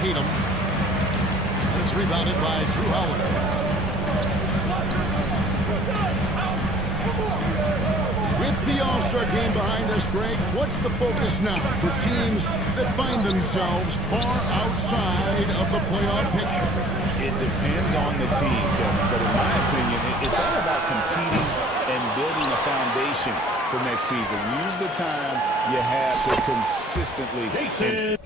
Tatum. And it's rebounded by Drew Howard. With the All-Star game behind us, Greg, what's the focus now for teams that find themselves far outside of the playoff picture? It depends on the team, Kevin, but in my opinion, it's all about competing and building a foundation for next season. Use the time you have to consistently...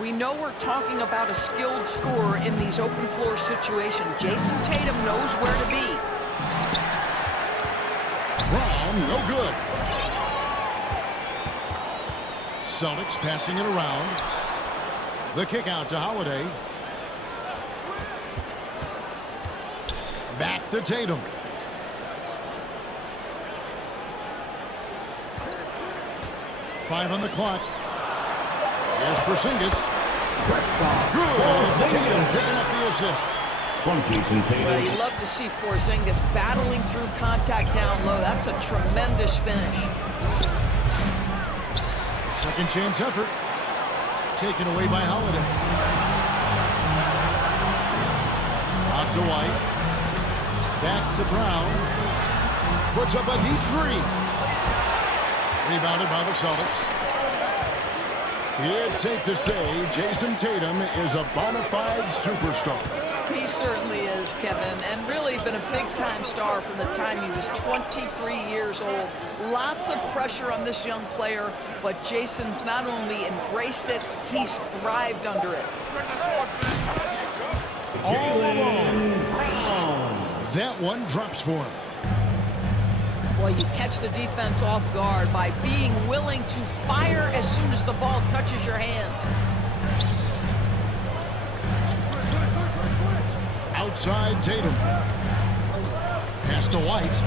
We know we're talking about a skilled scorer in these open floor situations. Jason Tatum knows where to be. Brown, no good. Celtics passing it around. The kick out to Holiday. Back to Tatum. Five on the clock. Here's Porzingis. Good. Tatum picking up the assist. Well, you love to see Porzingis battling through contact down low. That's a tremendous finish. Second chance effort. Taken away by Holiday. Out to White. Back to Brown. Puts up a deep three. Rebounded by the Celtics. It's safe to say Jason Tatum is a bona fide superstar. He certainly is, Kevin, and really been a big-time star from the time he was 23 years old. Lots of pressure on this young player, but Jason's not only embraced it, he's thrived under it. All alone. That one drops for him. Well, you catch the defense off guard by being willing to fire as soon as the ball touches your hands. Outside Tatum. Pass to White.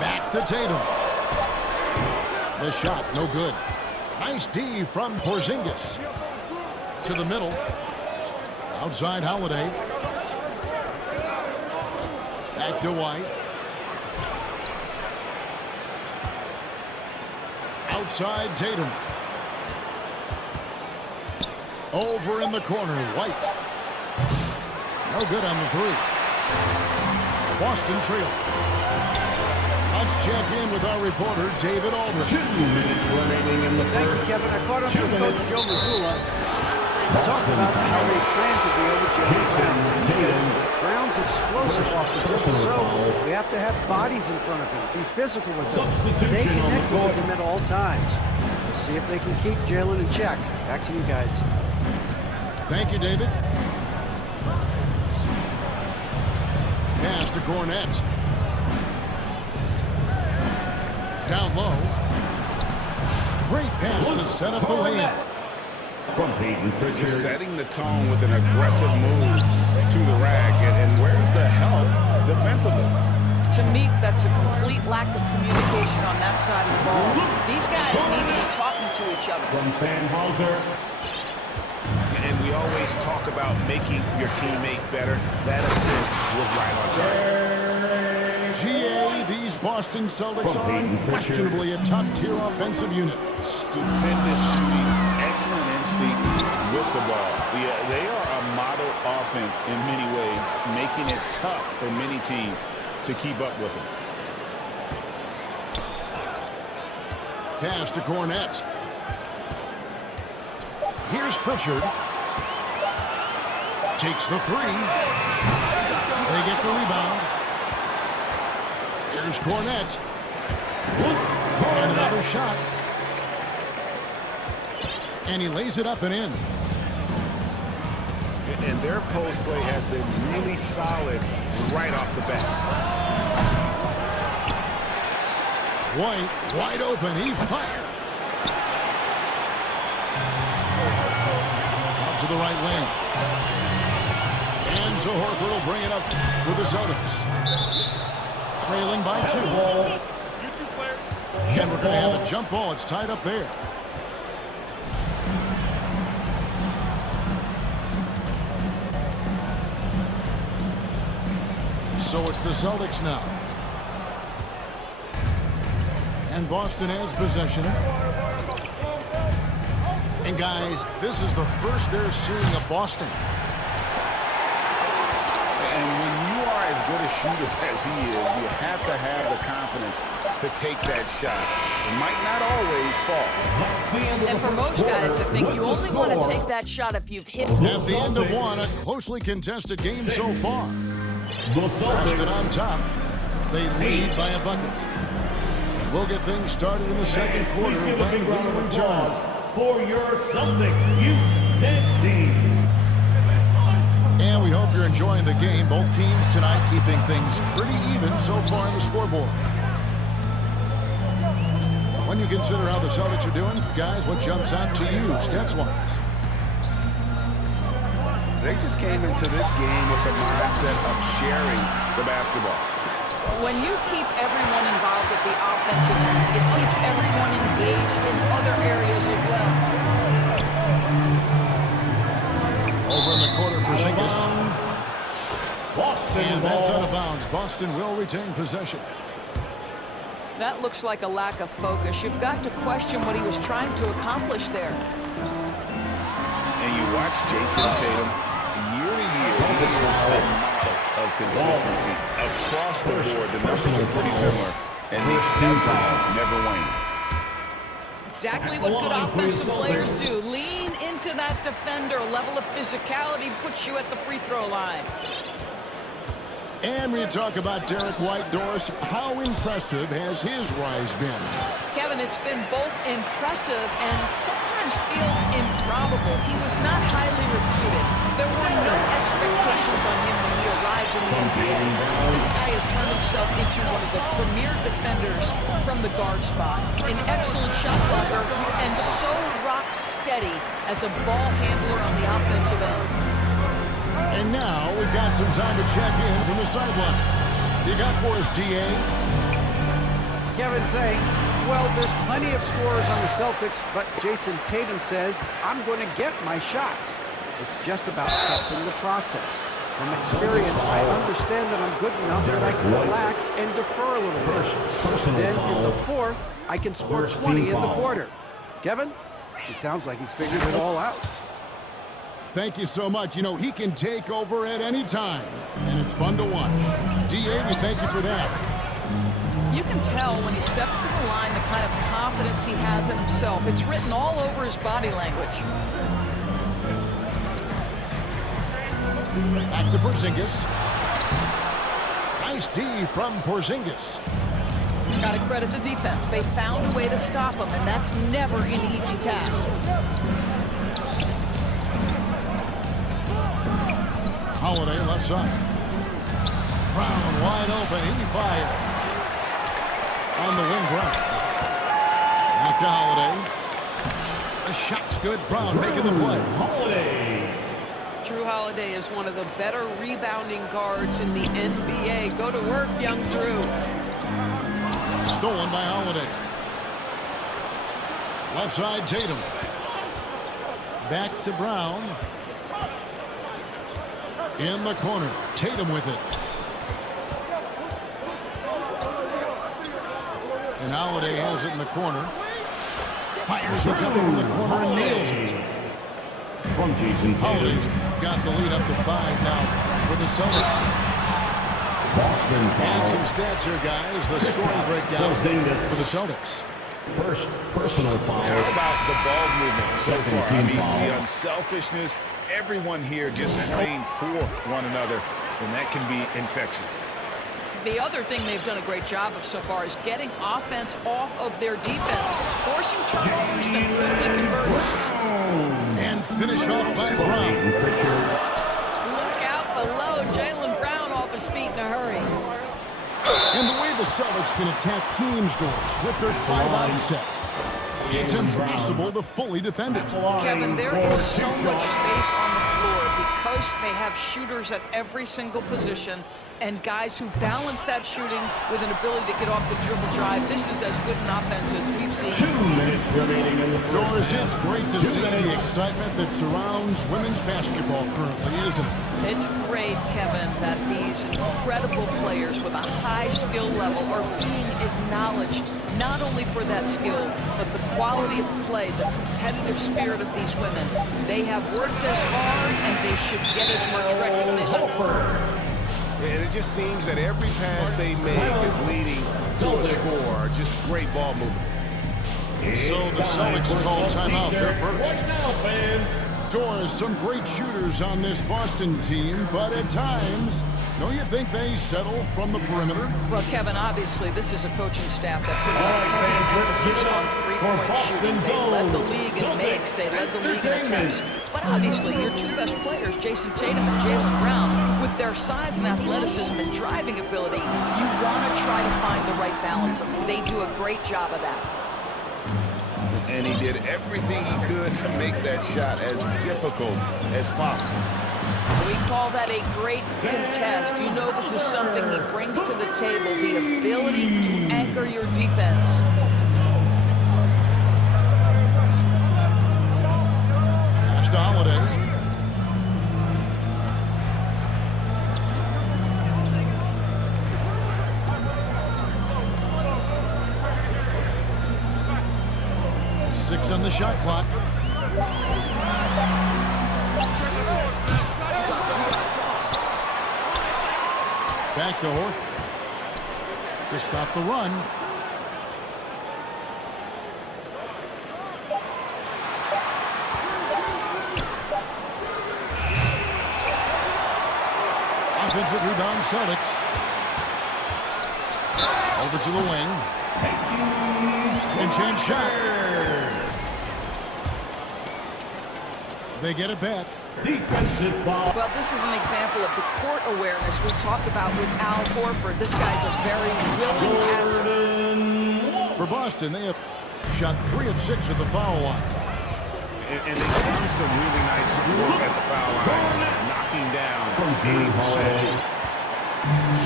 Back to Tatum. The shot, no good. Nice D from Porzingis. To the middle. Outside Holiday. Back to White. Outside Tatum. Over in the corner, White. No good on the three. Boston trail. Let's check in with our reporter, David Aldridge. 2 minutes remaining in the Thank you, first. Kevin. I caught up with Coach Joe Mazzulla. Talked about how they plan to deal with Jaylen Brown. He said Brown's explosive off the dribble, so we have to have bodies in front of him, be physical with him, stay connected with him at all times. We'll see if they can keep Jalen in check. Back to you guys. Thank you, David. Pass to Cornette. Down low. Great pass to set up the layup. Setting the tone with an aggressive move to the rack. And where's the help defensively? To me, that's a complete lack of communication on that side of the ball. These guys need to be talking to each other. From Sam Hauser. And we always talk about making your teammate better. That assist was right on target. GA, these Boston Celtics are unquestionably a top-tier offensive unit. Stupendous shooting, excellent instincts with the ball. They are a model offense in many ways, making it tough for many teams to keep up with them. Pass to Cornette. Here's Pritchard. Takes the three. They get the rebound. Here's Cornette. And another shot. And he lays it up and in. And their post play has been really solid right off the bat. White, wide open. He fires. Out to the right wing. And so Horford will bring it up for the Celtics. Trailing by 2. And we're going to have a jump ball. It's tied up there. So it's the Celtics now. And Boston has possession. And guys, this is the first they're seeing of Boston. And when you are as good a shooter as he is, you have to have the confidence to take that shot. It might not always fall. And for most guys, I think you only want to take that shot if you've hit. At the end of one, a closely contested game so far. Boston on top. They lead by a bucket. We'll get things started in the second quarter when we return. For your Celtics Youth Dance Team. And we hope you're enjoying the game. Both teams tonight keeping things pretty even so far on the scoreboard. When you consider how the Celtics are doing, guys, what jumps out to you, stats-wise? They just came into this game with the mindset of sharing the basketball. When you keep everyone involved at the offensive end, it keeps everyone engaged in other areas as well. Over in the quarter, Porzingis. Boston And that's ball. out of bounds. Boston will retain possession. That looks like a lack of focus. You've got to question what he was trying to accomplish there. And you watch Jason Tatum, year to year, he is a model of consistency. Across the board, the numbers are pretty similar, and the effort never wanes. Exactly what good offensive players do. Lean into that defender. A level of physicality puts you at the free throw line. And we talk about Derek White, Doris. How impressive has his rise been? Kevin, it's been both impressive and sometimes feels improbable. He was not highly recruited. There were no expectations on him when he arrived in the NBA. This guy has turned himself into one of the premier defenders from the guard spot. An excellent shot blocker and so rock steady as a ball handler on the offensive end. And now we've got some time to check in from the sidelines. You got for us, DA? Kevin, thanks. Well, there's plenty of scorers on the Celtics, but Jason Tatum says, I'm going to get my shots. It's just about trusting the process. From experience, I understand that I'm good enough that I can relax and defer a little bit. Then in the fourth, I can score 20 in the quarter. Kevin, he sounds like he's figured it all out. Thank you so much. You know, he can take over at any time, and it's fun to watch. DA, we thank you for that. You can tell when he steps to the line the kind of confidence he has in himself. It's written all over his body language. Back to Porzingis. Nice D from Porzingis. Got to credit the defense. They found a way to stop him, and that's never an easy task. Holiday left side. Brown wide open. He fires. On the wing, Brown. Back to Holiday. The shot's good. Brown making the play. Holiday. Drew Holiday is one of the better rebounding guards in the NBA. Go to work, young Drew. Stolen by Holiday. Left side, Tatum. Back to Brown. In the corner. Tatum with it. And Holiday has it in the corner. Fires the jumper from the corner and nails it. From Jason Holiday's got the lead up to 5 now for the Celtics. Boston And foul. some stats here, guys. The scoring breakdown for the Celtics. First personal foul. How about the ball movement so Second far? team I mean, foul. the unselfishness, everyone here just playing for one another, and that can be infectious. The other thing they've done a great job of so far is getting offense off of their defense, forcing turnovers that quickly convert. And finish off by Brown. Look out below. Jaylen Brown off his feet in a hurry. And the way the Celtics can attack teams' doors with their 5-out set, it's impossible to fully defend it. Kevin, there is so much space on the floor because they have shooters at every single position and guys who balance that shooting with an ability to get off the dribble drive. This is as good an offense as we've seen. 2 minutes remaining in the Doris, first. it's great to see the excitement that surrounds women's basketball currently, isn't it? It's great, Kevin, that these incredible players with a high skill level are being acknowledged not only for that skill, but the quality of play, the competitive spirit of these women. They have worked as hard, and they should get as much recognition. And it just seems that every pass they make is leading to a score. Just great ball movement. So the Celtics call timeout there first. Right now, fans. Doris, some great shooters on this Boston team, but at times, don't you think they settle from the perimeter? Well, Kevin, obviously, this is a coaching staff that puts a heavy emphasis on three-point shooting. They led the league in makes. They led the league in attempts. But obviously, your two best players, Jason Tatum and Jaylen Brown, with their size and athleticism and driving ability, you want to try to find the right balance. They do a great job of that. And he did everything he could to make that shot as difficult as possible. We call that a great contest. You know this is something he brings to the table, the ability to anchor your defense. Pass to Holiday. Six on the shot clock. Back to Horford to stop the run. Offensive rebound, Celtics. Over to the wing. Second chance shot. They get it back. Defensive foul. Well, this is an example of the court awareness we talked about with Al Horford. This guy's a very willing passer. For Boston, they have shot 3 of 6 at the foul line. And they've done some really nice work at the foul line, knocking down From Jimmy Holiday.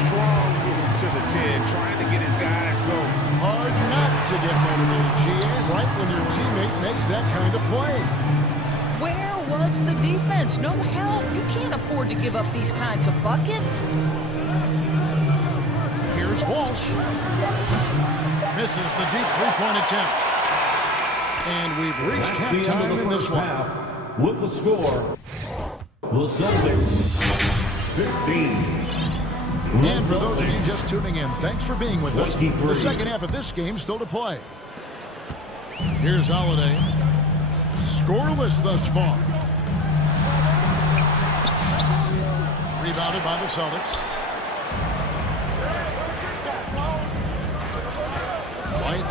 strong move to the 10, trying to get his guys going. Hard not to get motivated, GA, right when your teammate makes that kind of play. Where was the defense? No help. You can't afford to give up these kinds of buckets. Here's Walsh. Misses the deep three-point attempt. And we've reached That's the end of halftime the in this first one. half. With the score, the Celtics 15. And for those of you just tuning in, thanks for being with us. 23. The second half of this game still to play. Here's Holiday. Scoreless thus far. Rebounded by the Celtics.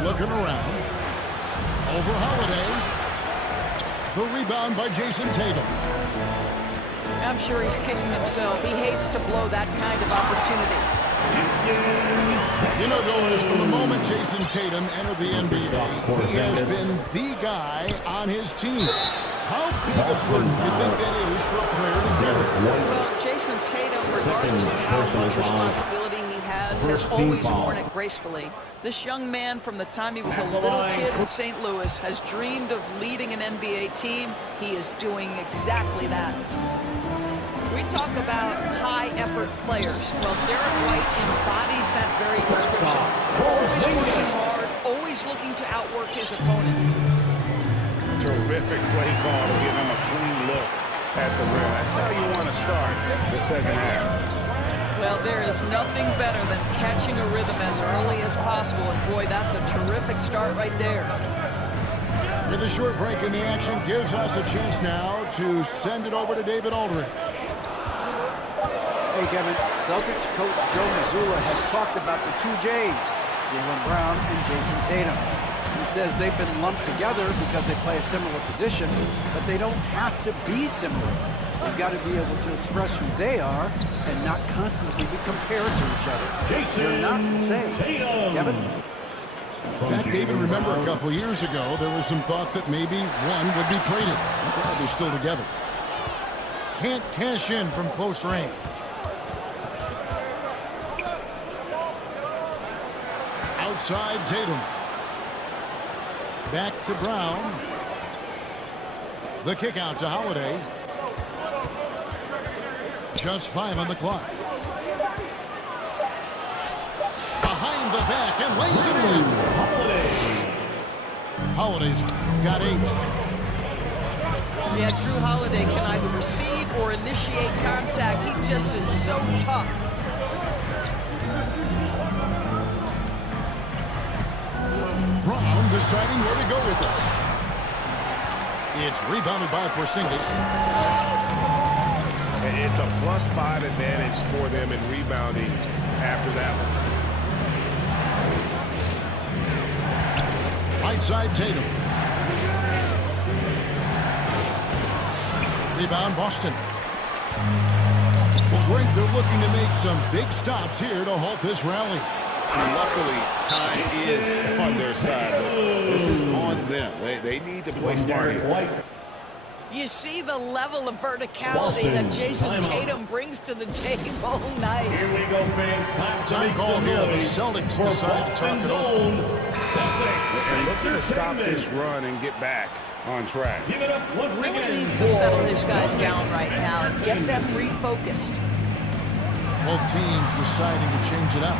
looking around. Over Holiday. The rebound by Jason Tatum. I'm sure he's kicking himself. He hates to blow that kind of opportunity. You know, Doris, from the moment Jason Tatum entered the NBA, he has been the guy on his team. How big a burden do you think that is for a player to carry? Well, Jason Tatum, regardless of how much responsibility he has always worn it gracefully. This young man, from the time he was a little kid in St. Louis, has dreamed of leading an NBA team. He is doing exactly that. We talk about high-effort players. Well, Derek White embodies that very description. Always working hard, always looking to outwork his opponent. Terrific play call to give him a clean look at the rim. That's how you want to start the second half. Well, there is nothing better than catching a rhythm as early as possible. And boy, that's a terrific start right there. With a short break in the action, gives us a chance now to send it over to David Aldridge. Hey, Kevin, Celtics coach Joe Mazzulla has talked about the two J's, Jaylen Brown and Jason Tatum. He says they've been lumped together because they play a similar position, but they don't have to be similar. They've got to be able to express who they are and not constantly be compared to each other. They're not the same. Kevin? Back, David, remember a couple years ago, there was some thought that maybe one would be traded. I'm glad they're still together. Can't cash in from close range. Outside Tatum. Back to Brown. The kick out to Holiday. Just 5 on the clock. Behind the back and lays it in. Holiday's got 8. Yeah, Drew Holiday can either receive or initiate contact. He just is so tough. Brown deciding where to go with it. It's rebounded by Porzingis. It's a +5 advantage for them in rebounding after that one. Right side Tatum. Rebound Boston. Well, Greg, they're looking to make some big stops here to halt this rally. And luckily, time is on their side, but this is on them. They need to play smart here. You see the level of verticality that Jason Tatum brings to the table. Nice. Here we go, fans. Time call here. The Celtics decide to talk it over. And looking to stop this run and get back on track. Give it up once Really again needs to settle his guys down right now and get them refocused. Both teams deciding to change it up.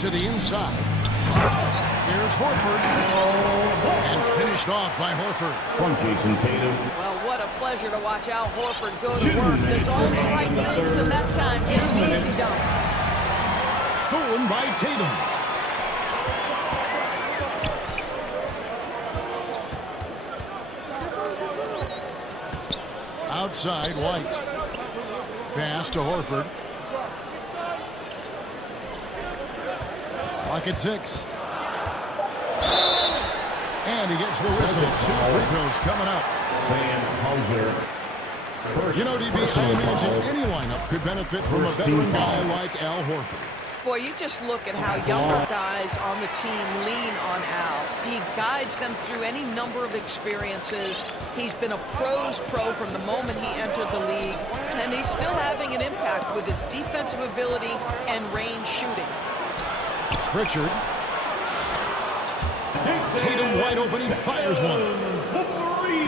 To the inside. Here's Horford. And finished off by Horford. from Jason Tatum. Well, what a pleasure to watch Al Horford go to work. Does all the right things, and that time gets an easy dunk. Stolen by Tatum. Outside, White. Pass to Horford. Clock at 6. And he gets the whistle. 2 free throws coming up. You know, DB, I imagine any lineup could benefit from a veteran guy like Al Horford. Boy, you just look at how younger guys on the team lean on Al. He guides them through any number of experiences. He's been a pro's pro from the moment he entered the league, and he's still having an impact with his defensive ability and range shooting. Pritchard. Tatum wide open, he fires one.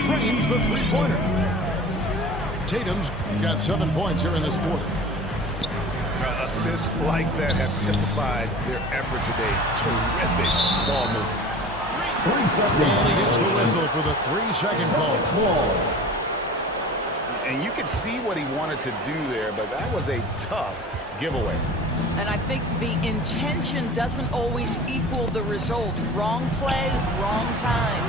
Drains the three-pointer. Tatum's got 7 points here in this quarter. Assists like that have typified their effort today. Terrific ball movement. And he gets the whistle for the 3-second call. And you could see what he wanted to do there, but that was a tough giveaway. And I think the intention doesn't always equal the result. Wrong play, wrong time.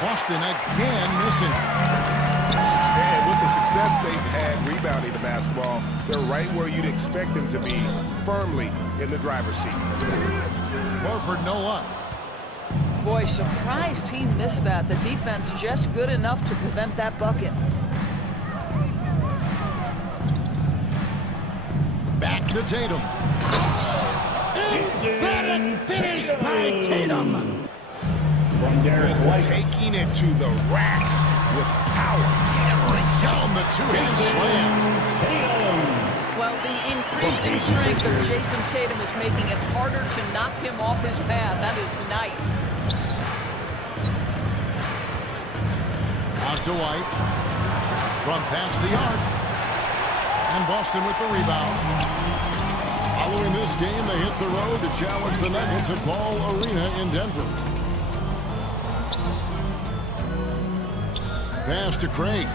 Boston again missing. And with the success they've had rebounding the basketball, they're right where you'd expect them to be, firmly in the driver's seat. Horford, no luck. Boy, surprised he missed that. The defense just good enough to prevent that bucket. Back to Tatum. Emphatic finish by Tatum. From Derek White. Taking it to the rack with power. Hammering down the two-hand slam. Well, the increasing strength of Jason Tatum is making it harder to knock him off his path. That is nice. Out to White. From past the arc. And Boston with the rebound. Following this game, they hit the road to challenge the Nuggets at Ball Arena in Denver. Pass to Craig.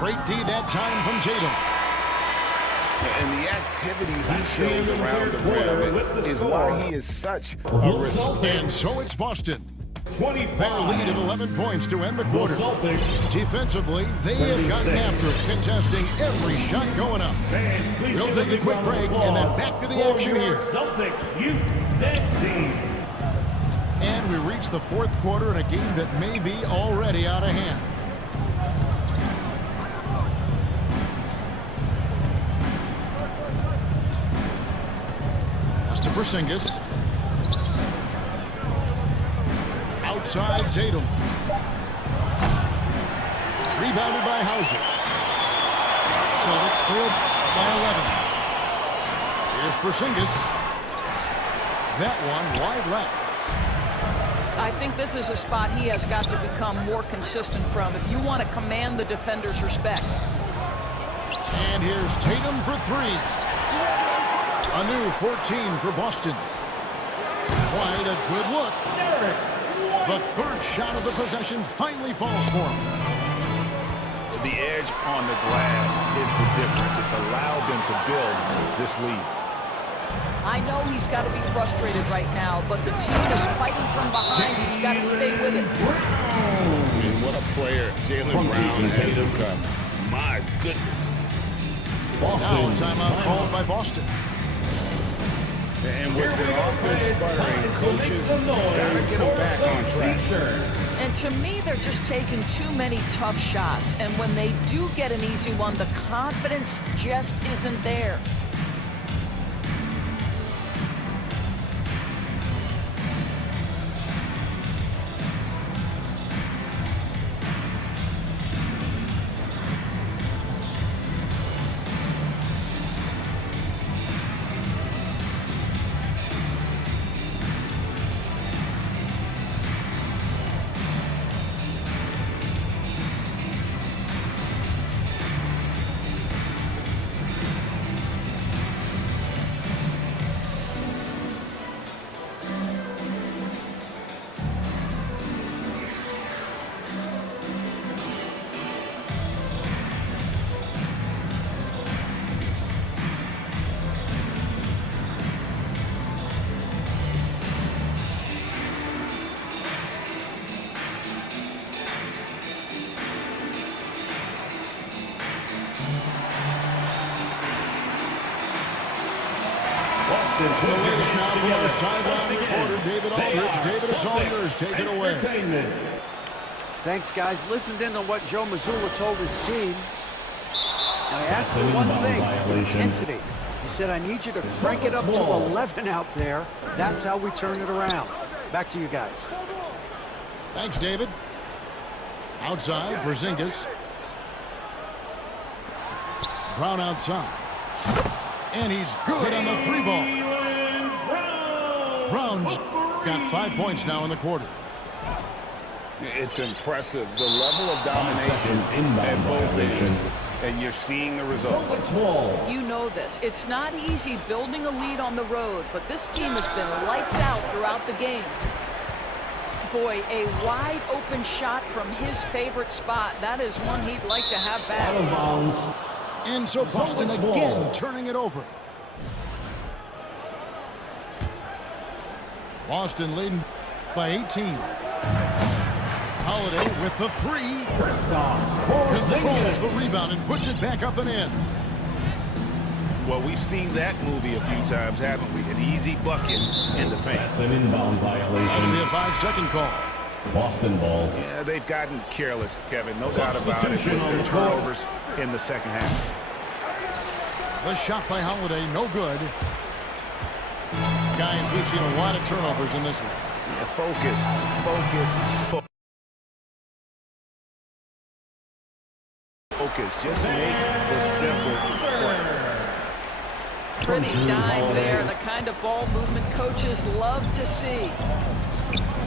Great D that time from Tatum. And the activity he shows around the rim is why he is such a risk. And so it's Boston. 25. Their lead at 11 points to end the quarter. Celtics. Defensively, they have gotten after it, contesting every shot going up. We'll take a quick break and then back to the action here. Celtics Youth Dance Team. And we reach the fourth quarter in a game that may be already out of hand. Pass to Porzingis. Outside Tatum. Rebounded by Hauser. Celtics trailed by 11. Here's Porzingis. That one wide left. I think this is a spot he has got to become more consistent from if you want to command the defender's respect. And here's Tatum for three. A new 14 for Boston. Quite a good look. The third shot of the possession finally falls for him. The edge on the glass is the difference. It's allowed them to build this lead. I know he's got to be frustrated right now, but the team is fighting from behind. He's got to stay with it. I mean, what a player Jaylen Brown has become. My goodness. Now a timeout called by Boston. And with their offense sputtering, coaches got to get them back on track. And to me, they're just taking too many tough shots. And when they do get an easy one, the confidence just isn't there. The latest now from our sideline reporter, David Aldridge. David, it's all yours. Take it away. Thanks, guys. Listened in on what Joe Mazzulla told his team. Now, he asked for one thing, intensity. He said, I need you to crank it up to 11 out there. That's how we turn it around. Back to you guys. Thanks, David. Outside, Porzingis. Brown outside. And he's good on the three ball. Brown's got 5 points now in the quarter. It's impressive, the level of domination at both ends, and you're seeing the results. You know this. It's not easy building a lead on the road, but this team has been lights out throughout the game. Boy, a wide open shot from his favorite spot. That is one he'd like to have back. And so Boston again turning it over. Boston leading by 18. Holiday with the three. Kristaps Controls the Porzingis. rebound and puts it back up and in. Well, we've seen that movie a few times, haven't we? An easy bucket in the paint. That's an inbound That'll be a violation. 5-second call. Boston ball. Yeah, they've gotten careless, Kevin. No doubt about it. With Substitution on their the court. turnovers in the second half. The shot by Holiday, no good. Guys, we've seen a lot of turnovers in this one. Yeah, focus. Just make the simple play. Pretty dime there, the kind of ball movement coaches love to see.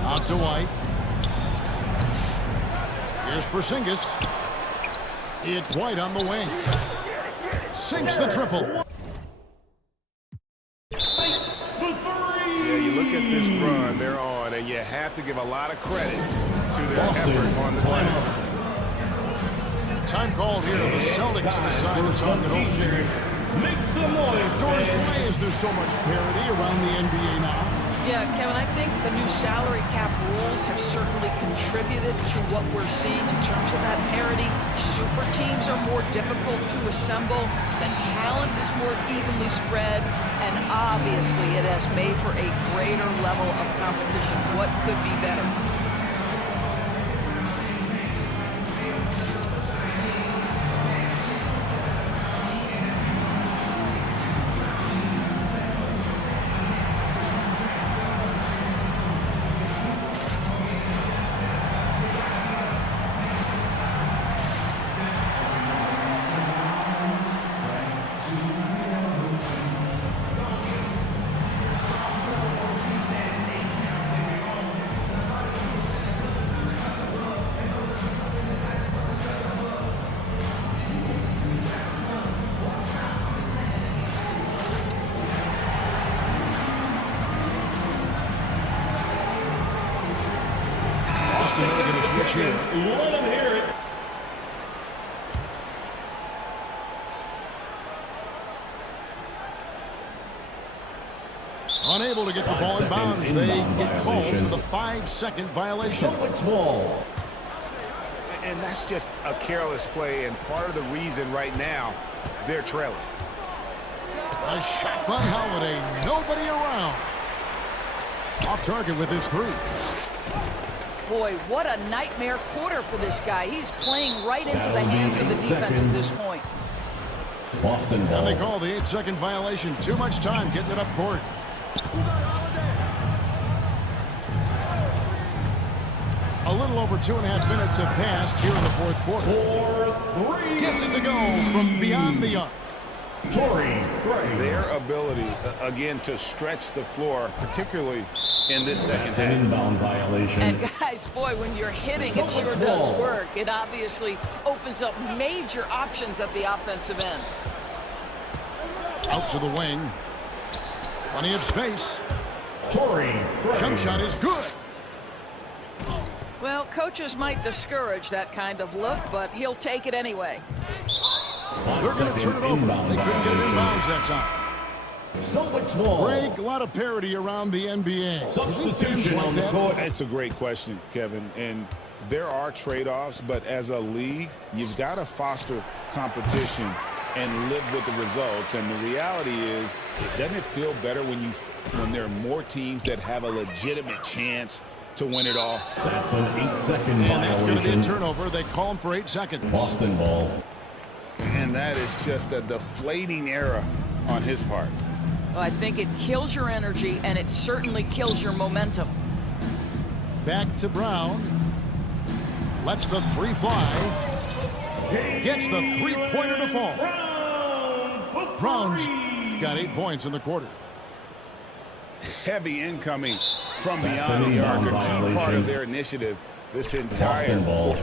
Out to White. Here's Porzingis. It's White on the wing. Sinks the triple. Yeah, you look at this run they're on, and you have to give a lot of credit to their effort on the glass. Time called here. The Celtics decide to talk it over. Make some noise. Doris, why is there so much parity around the NBA now? Yeah, Kevin, I think the new salary cap rules have certainly contributed to what we're seeing in terms of that parity. Super teams are more difficult to assemble. The talent is more evenly spread. And obviously, it has made for a greater level of competition. What could be better? Boston are going to switch here. Let them hear it. Unable to get the ball in bounds. They get called for the 5-second violation. Celtics ball. And that's just a careless play, and part of the reason right now they're trailing. A shot by Holiday. Nobody around. Off target with his three. Boy, what a nightmare quarter for this guy. He's playing right into the hands of the defense at this point. Boston ball. And they call the 8-second violation. Too much time getting it up court. A little over 2.5 minutes have passed here in the fourth quarter. 4-3. Gets it to go from beyond the arc. Their ability, again, to stretch the floor, particularly in this second That's an half. inbound violation. And guys, boy, when you're hitting, it sure does work. It obviously opens up major options at the offensive end. Out to the wing. Plenty of space. Jump Jump shot is good. Well, coaches might discourage that kind of look, but he'll take it anyway. They're going to turn it over. They couldn't get it in bounds that time. Celtics ball. Greg, a lot of parity around the NBA. Substitution on the court. It's a great question, Kevin, and there are trade-offs, but as a league, you've got to foster competition and live with the results. And the reality is, doesn't it feel better when there are more teams that have a legitimate chance to win it all? That's an 8-second And that's going to be a violation. turnover. They call him for 8 seconds. Boston ball. And that is just a deflating error on his part. Well, I think it kills your energy, and it certainly kills your momentum. Back to Brown. Lets the three fly. Gets the three-pointer to fall. Brown's got 8 points in the quarter. Heavy incoming from That's beyond an the arc, a inbound key part violation. of their initiative this Boston entire ball.